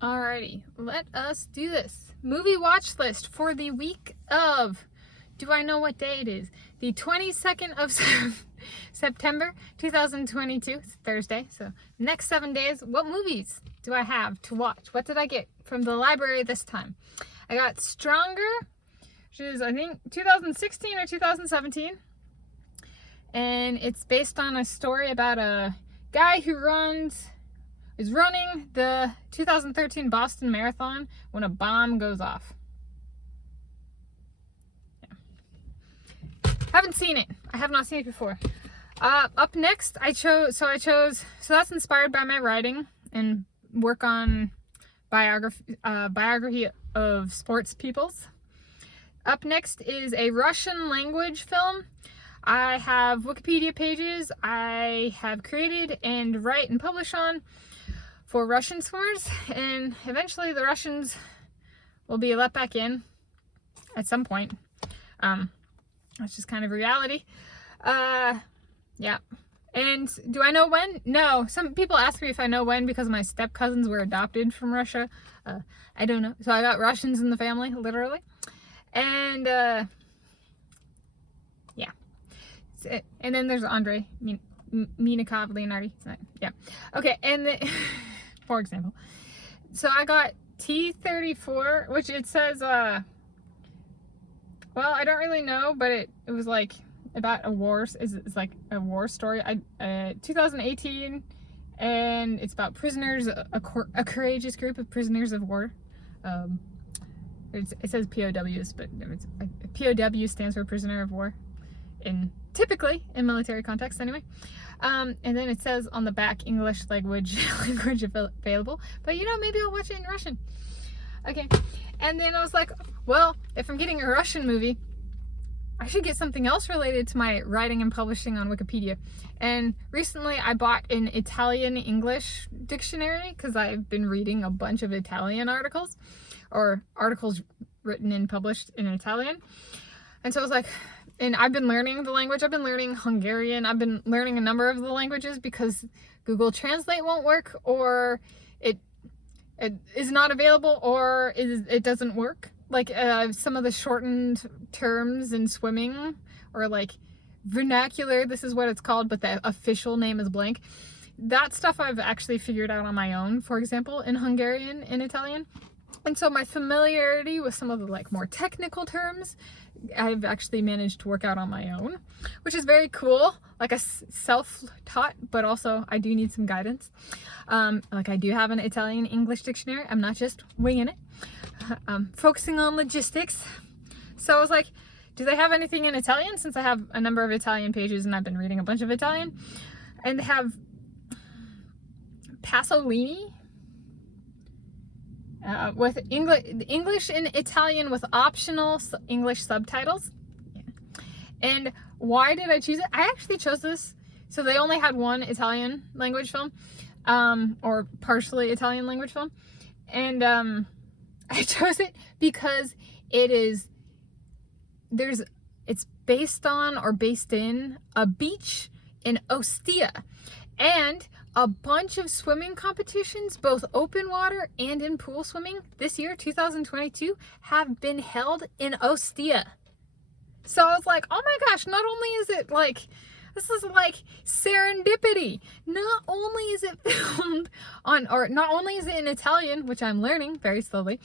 Alrighty, let us do this. Movie watch list for the week of, do I know what day it is? The 22nd of September 2022. It's Thursday, so next 7 days. What movies do I have to watch? What did I get from the library this time? I got Stronger, which is I think 2016 or 2017. And it's based on a story about a guy who is running the 2013 Boston Marathon when a bomb goes off. Yeah. Haven't seen it. I have not seen it before. Up next, so that's inspired by my writing and work on biography of sports peoples. Up next is a Russian language film. I have Wikipedia pages I have created and write and publish on for Russian swimmers, and eventually the Russians will be let back in at some point. That's just kind of reality. Yeah. And do I know when? No. Some people ask me if I know when because my step cousins were adopted from Russia. I don't know. So I got Russians in the family, literally. And yeah. And then there's Andre Minikov, Leonhardi. Yeah. Okay. And for example, so I got T-34, which it says, well, I don't really know, but it was like about a war. It's like a war story. 2018, and it's about prisoners, a courageous group of prisoners of war. It says POWs, but POW stands for prisoner of war, typically in military context anyway. And then it says on the back English language available, but maybe I'll watch it in Russian. Okay. And then I was like, well, if I'm getting a Russian movie, I should get something else related to my writing and publishing on Wikipedia. And recently I bought an Italian-English dictionary because I've been reading a bunch of Italian articles, or articles written and published in Italian. And so I was like, and I've been learning the language. I've been learning Hungarian. I've been learning a number of the languages because Google Translate won't work, or it is not available, or it doesn't work. Like some of the shortened terms in swimming, or like vernacular, this is what it's called, but the official name is blank. That stuff I've actually figured out on my own, for example, in Hungarian and Italian. And so my familiarity with some of the like more technical terms, I've actually managed to work out on my own, which is very cool. Like a self-taught, but also I do need some guidance. Like I do have an Italian English dictionary. I'm not just winging it. Focusing on logistics. So I was like, do they have anything in Italian? Since I have a number of Italian pages and I've been reading a bunch of Italian. And they have Pasolini. With English and Italian with optional English subtitles. Yeah. And why did I choose it? I actually chose this. So they only had one Italian language film, or partially Italian language film. And I chose it because it's based on or based in a beach in Ostia. And a bunch of swimming competitions, both open water and in pool swimming, this year, 2022, have been held in Ostia. So I was like, oh my gosh, not only is it like, this is like serendipity. Not only is it filmed not only is it in Italian, which I'm learning very slowly,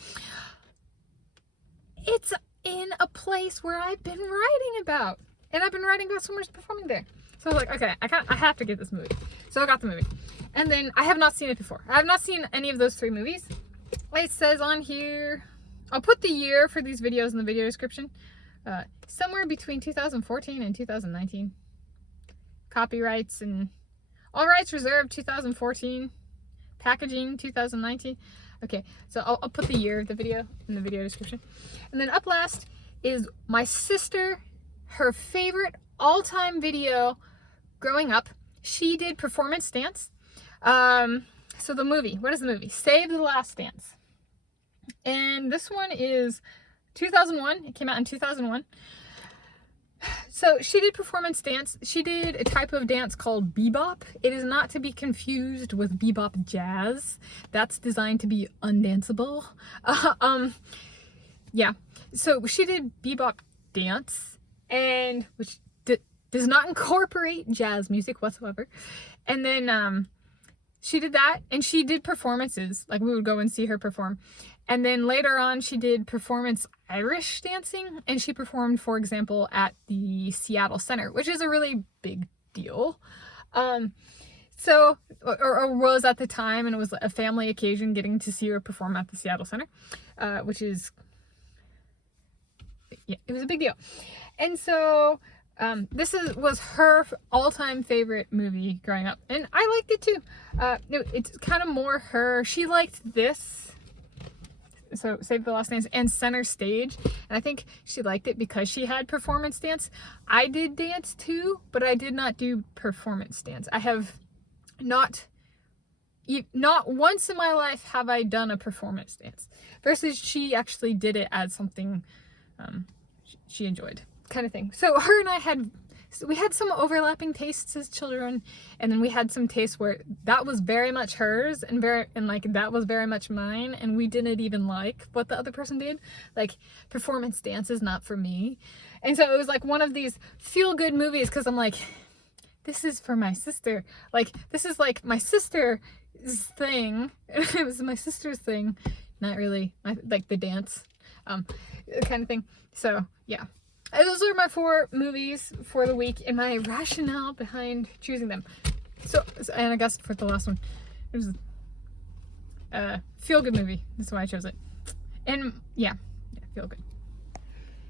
it's in a place where I've been writing about. And I've been writing about swimmers performing there. So I was like, okay, I have to get this movie. So I got the movie. And then I have not seen it before. I have not seen any of those 3 movies. It says on here, I'll put the year for these videos in the video description. Somewhere between 2014 and 2019. Copyrights and all rights reserved 2014. Packaging 2019. Okay, so I'll put the year of the video in the video description. And then up last is my sister, her favorite all-time video growing up. She did performance dance. So the movie, what is the movie? Save the Last Dance. And this one is 2001. It came out in 2001. So she did performance dance. She did a type of dance called bebop. It is not to be confused with bebop jazz. That's designed to be undanceable. Yeah. So she did bebop dance, and which does not incorporate jazz music whatsoever. And then she did that, and she did performances. Like, we would go and see her perform. And then later on, she did performance Irish dancing, and she performed, for example, at the Seattle Center, which is a really big deal. So, or was at the time, and it was a family occasion getting to see her perform at the Seattle Center, which is, yeah, it was a big deal. And so this was her all-time favorite movie growing up, and I liked it too. It's kind of more her. She liked this, so Save the Last Dance and Center Stage, and I think she liked it because she had performance dance. I did dance too, but I did not do performance dance. I have not once in my life have I done a performance dance, versus she actually did it as something she enjoyed, kind of thing. So her and I had some overlapping tastes as children, and then we had some tastes where that was very much hers and like that was very much mine, and we didn't even like what the other person did. Like, performance dance is not for me. And so it was like one of these feel-good movies, because I'm like, this is for my sister. Like, this is like my sister's thing. It was my sister's thing, not really like the dance kind of thing. So yeah, those are my 4 movies for the week and my rationale behind choosing them. So and I guess for the last one, it was a feel-good movie. That's why I chose it. And yeah, feel good.